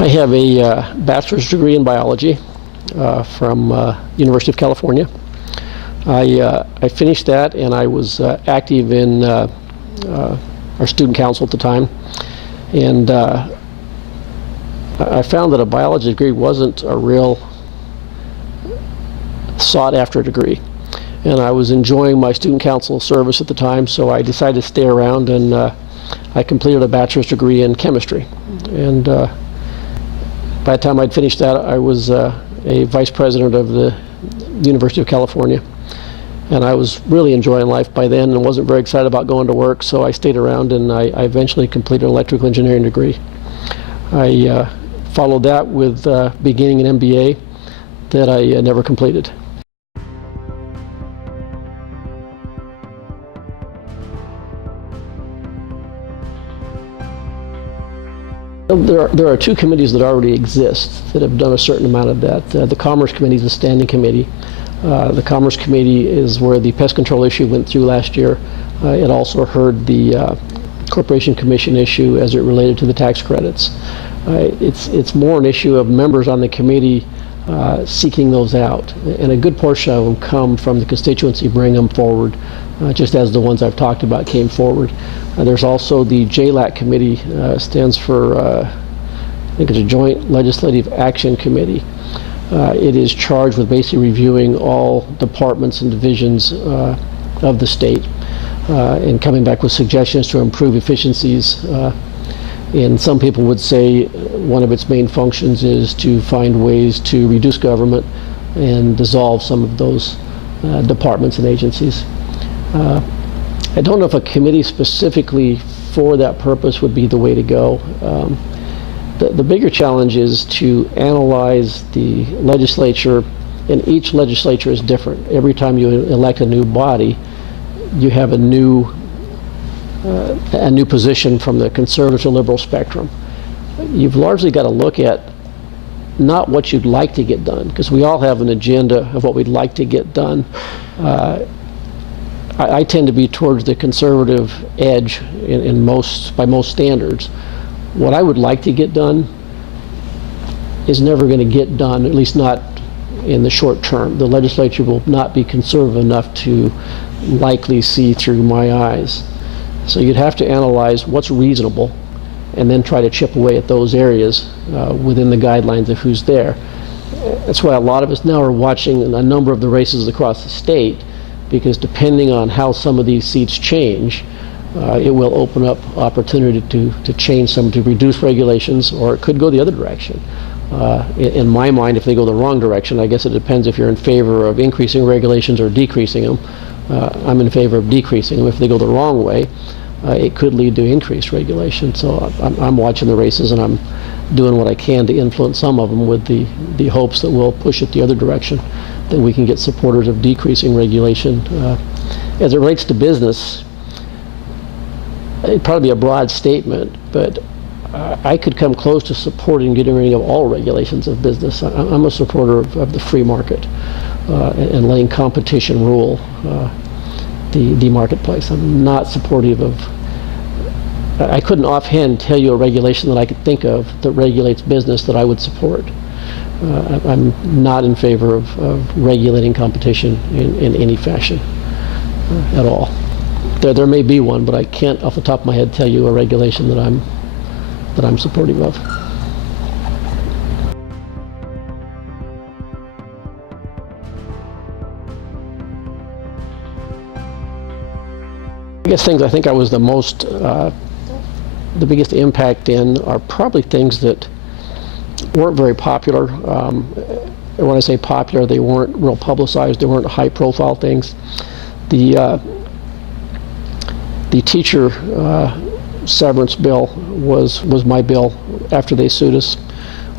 I have a bachelor's degree in biology from University of California. I finished that, and I was active in our student council at the time, and I found that a biology degree wasn't a real sought-after degree, and I was enjoying my student council service at the time, so I decided to stay around, and I completed a bachelor's degree in chemistry. And by the time I'd finished that, I was a vice president of the University of California, and I was really enjoying life by then and wasn't very excited about going to work, so I stayed around, and I eventually completed an electrical engineering degree. I followed that with beginning an MBA that I never completed. There are two committees that already exist that have done a certain amount of that. The Commerce Committee is a standing committee. The Commerce Committee is where the pest control issue went through last year. It also heard the Corporation Commission issue as it related to the tax credits. It's more an issue of members on the committee seeking those out, and a good portion of them come from the constituency, bring them forward, just as the ones I've talked about came forward. There's also the JLAC committee, stands for, I think it's a Joint Legislative Action Committee. It is charged with basically reviewing all departments and divisions of the state and coming back with suggestions to improve efficiencies. And some people would say one of its main functions is to find ways to reduce government and dissolve some of those departments and agencies. I don't know if a committee specifically for that purpose would be the way to go. The bigger challenge is to analyze the legislature, and each legislature is different. Every time you elect a new body, you have a new position from the conservative to liberal spectrum. You've largely got to look at not what you'd like to get done, because we all have an agenda of what we'd like to get done. I tend to be towards the conservative edge by most standards. What I would like to get done is never going to get done, at least not in the short term. The legislature will not be conservative enough to likely see through my eyes. So you'd have to analyze what's reasonable and then try to chip away at those areas within the guidelines of who's there. That's why a lot of us now are watching a number of the races across the state, because depending on how some of these seats change, it will open up opportunity to change some, to reduce regulations, or it could go the other direction. In my mind, if they go the wrong direction, I guess it depends if you're in favor of increasing regulations or decreasing them. I'm in favor of decreasing them. If they go the wrong way, it could lead to increased regulation. So I'm watching the races, and I'm doing what I can to influence some of them with the hopes that we'll push it the other direction, that we can get supporters of decreasing regulation. As it relates to business, it'd probably be a broad statement, but I could come close to supporting getting rid of all regulations of business. I'm a supporter of the free market and letting competition rule the marketplace. I'm not supportive of, I couldn't offhand tell you a regulation that I could think of that regulates business that I would support. I'm not in favor of regulating competition in any fashion at all. There may be one, but I can't off the top of my head tell you a regulation that I'm supportive of. I guess things I think I was the biggest impact in are probably things that weren't very popular. When I say popular, they weren't real publicized. They weren't high-profile things. The teacher severance bill was my bill after they sued us,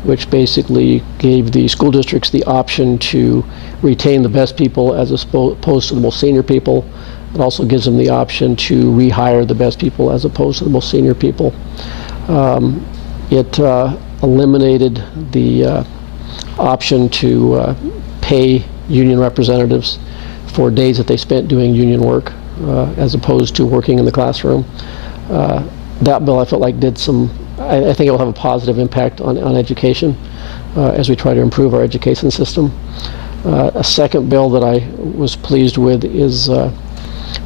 which basically gave the school districts the option to retain the best people as opposed to the most senior people. It also gives them the option to rehire the best people as opposed to the most senior people. It eliminated the option to pay union representatives for days that they spent doing union work as opposed to working in the classroom. That bill I felt like did some I think it will have a positive impact on education as we try to improve our education system. A second bill that I was pleased with is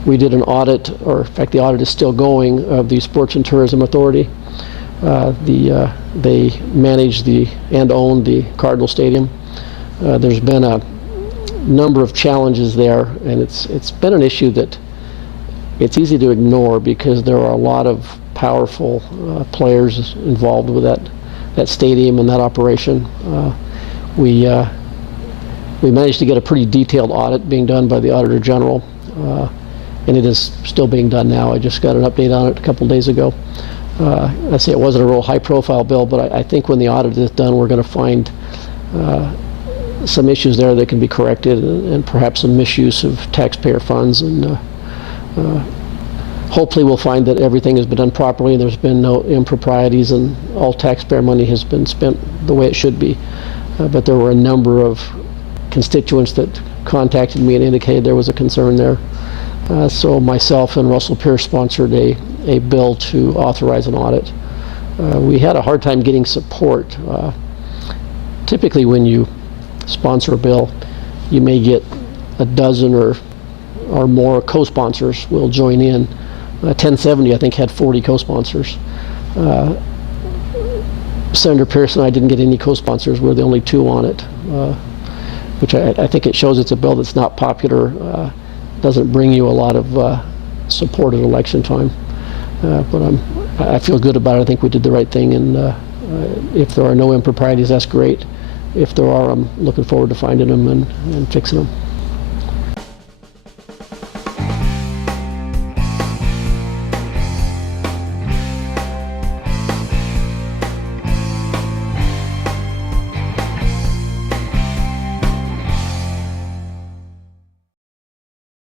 we did an audit, or in fact the audit is still going, of the Sports and Tourism Authority. They manage and own the Cardinal Stadium. There's been a number of challenges there, and it's been an issue that it's easy to ignore because there are a lot of powerful players involved with that stadium and that operation. We managed to get a pretty detailed audit being done by the Auditor General, and it is still being done now. I just got an update on it a couple days ago. I say it wasn't a real high-profile bill, but I think when the audit is done, we're going to find some issues there that can be corrected, and perhaps some misuse of taxpayer funds, and hopefully we'll find that everything has been done properly and there's been no improprieties and all taxpayer money has been spent the way it should be. But there were a number of constituents that contacted me and indicated there was a concern there. So myself and Russell Pierce sponsored a bill to authorize an audit. We had a hard time getting support. Typically when you sponsor a bill, you may get a dozen or more co-sponsors will join in. 1070, I think, had 40 co-sponsors. Senator Pierce and I didn't get any co-sponsors. We're the only two on it, which I think it shows it's a bill that's not popular, doesn't bring you a lot of support at election time. But I feel good about it. I think we did the right thing, and if there are no improprieties, that's great. If there are, I'm looking forward to finding them and fixing them.